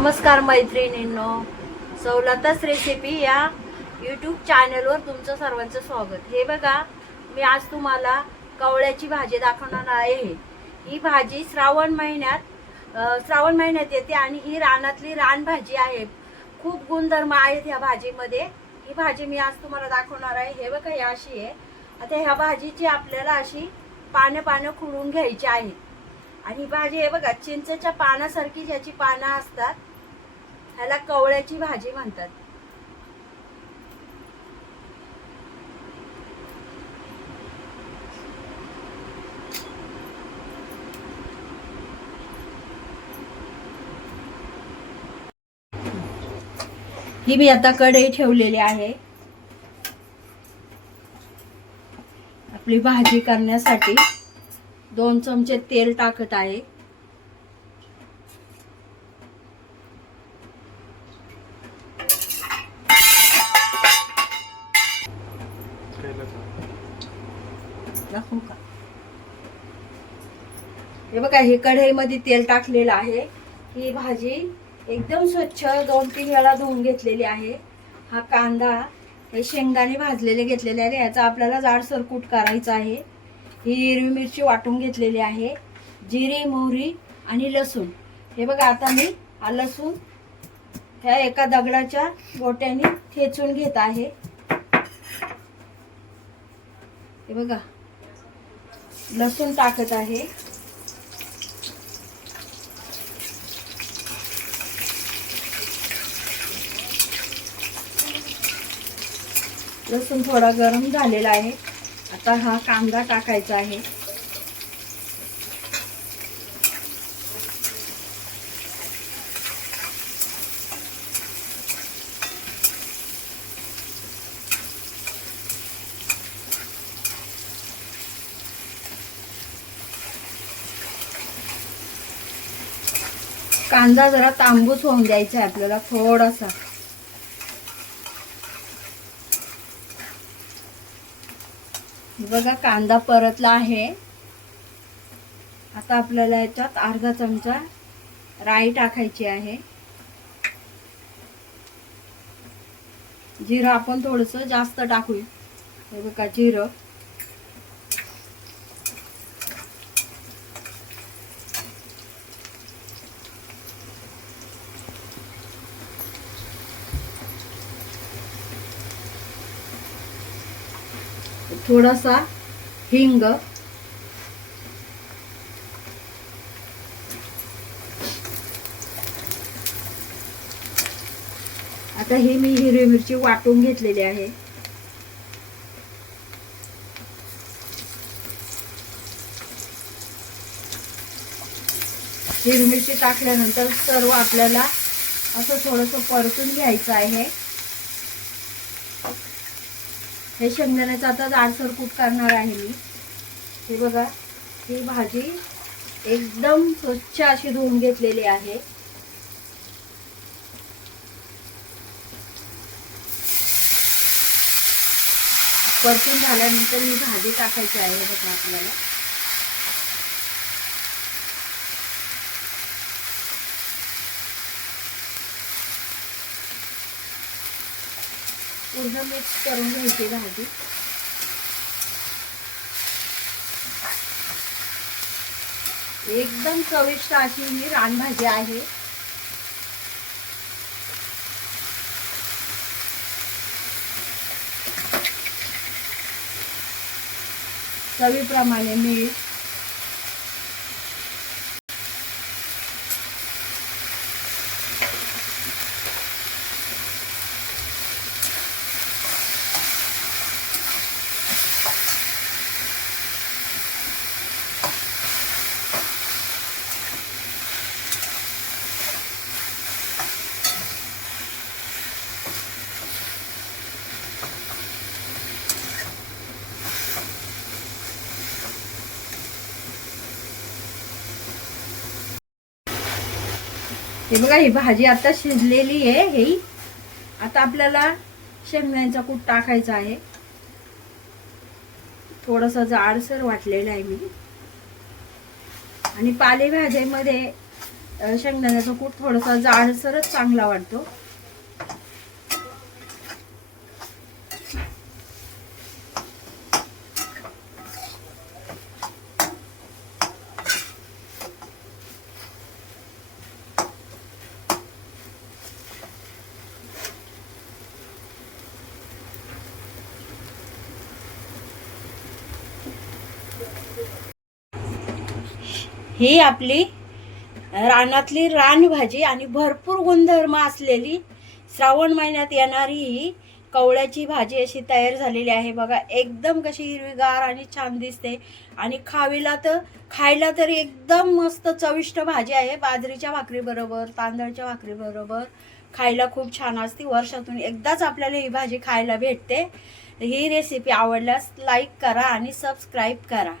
नमस्कार मैत्रिणींनो, सवलतच रेसिपी या यूट्यूब चॅनलवर तुमचं सर्वांचं स्वागत। हे बघा, मी आज तुम्हाला कवळ्याची भाजी दाखवणार आहे। ही भाजी श्रावण महिन्यात येते आणि ही रानातली रानभाजी आहे। खूप गुणधर्म आहेत ह्या भाजीमध्ये। ही भाजी मी आज तुम्हाला दाखवणार आहे। हे बघा, ही अशी आहे। आता ह्या भाजीची आपल्याला अशी पानं खुडून घ्यायची आहेत आणि भाजी हे बघा, चिंचेच्या पानासारखी ज्याची पानं असतात ह्याला कवळ्याची भाजी म्हणतात। ही मी आता कढई ठेवलेली आहे आपली भाजी करण्यासाठी। 2 चमचे तेल टाकत आहे। हे बघा, हे कढईमध्ये तेल टाकलेलं आहे। ही भाजी एकदम स्वच्छ 2-3 वेळा धुवून घेतलेली आहे। हा कांदा, हे शेंगदाणे भाजलेले घेतलेले आहे। याचा आपल्याला जाडसर कूट करायचा आहे। ही हिरवी मिरची वाटून घेतलेली आहे, जिरे, मोहरी आणि लसूण। हे बघा, आता मी हा लसूण ह्या एका दगडाच्या गोट्याने ठेचून घेत आहे। हे बघा, लसूण टाकत आहे। लसूण थोडा गरम झालेला आहे। आता हा कांदा टाकायचा आहे। कांदा जरा तांबूस होऊन द्यायचा आहे आपल्याला थोडासा। बघा, कांदा परतला आहे। आता आपल्याला याच्यात अर्धा चमचा राई टाकायची आहे। जिरं आपण थोडंसं जास्त टाकू। हे बघा, जिरं थोडासा हिंग, आता ही मी हिरवी मिरची वाटून घेतलेली आहे। हिरवी मिरची टाकल्यानंतर सर्व आपल्याला असं थोडंसं परतून घ्यायचं आहे। हे शेंगदाण्याचं आता जाडसर कूट करणार आहे मी। हे बघा, ही भाजी एकदम स्वच्छ अशी धुवून घेतलेली आहे। परतून झाल्यानंतर ही भाजी टाकायची आहे। बघा, आपल्याला पूर्ण मिक्स करून घ्यायची भाजी। एकदम चविष्ट अशी ही रानभाजी आहे। चवीप्रमाणे मीठ, हे बघा, ही भाजी आता शिजलेली आहे। ही आता आपल्याला शेंगदाण्याचा कूट टाकायचा आहे। थोडासा जाडसर वाटलेला आहे मी। आणि पालेभाज्यांमध्ये शेंगदाण्याचा कूट थोडासा जाडसरच चांगला वाटतो. ही आपली रानातली रानभाजी आणि भरपूर गुणधर्म असलेली श्रावण महिन्यात येणारी ही कवळ्याची भाजी अशी तयार झालेली आहे बघा. एकदम कशी हिरवीगार आणि छान दिसते आणि खायला तर एकदम मस्त चविष्ट भाजी आहे. बाजरीच्या भाकरी बरोबर, तांदळाच्या भाकरी बरोबर खायला खूप छान असते. वर्षातून एकदाच आपल्याला ही भाजी खायला भेटते. ही रेसिपी आवडल्यास लाईक करा आणि सबस्क्राईब करा.